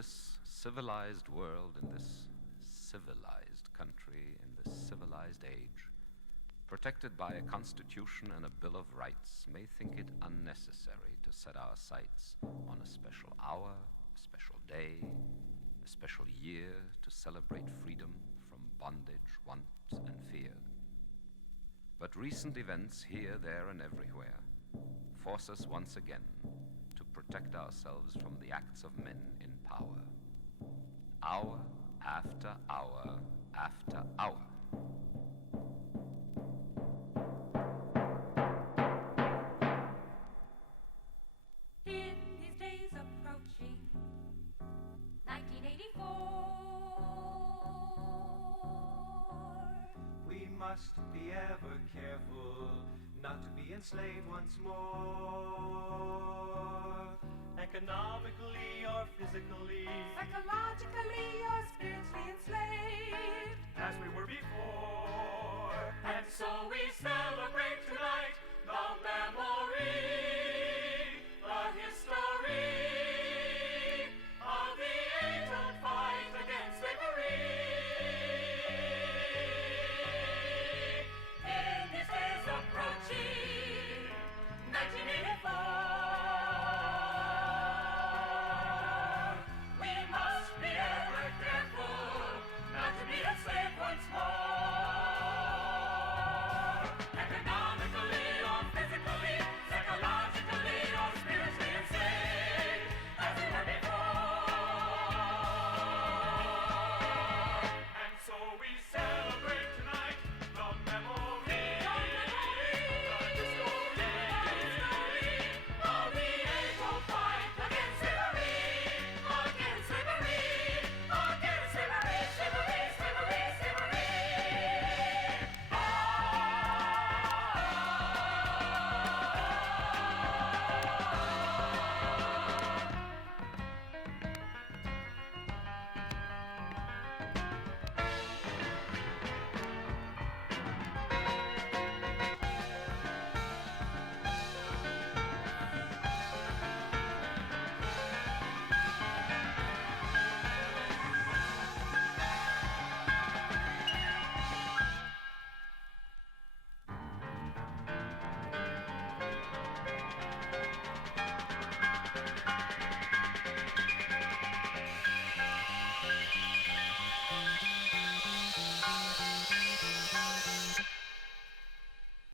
this civilized world, in this civilized country, in this civilized age, protected by a constitution and a Bill of Rights, may think it unnecessary to set our sights on a special hour, a special day, a special year to celebrate freedom from bondage, want, and fear. But recent events here, there, and everywhere force us once again to protect ourselves from the acts of men in power. Hour after hour after hour. In these days approaching 1984, we must be ever careful not to be enslaved once more. Economically or physically, psychologically or spiritually enslaved, as we were before. and so we stand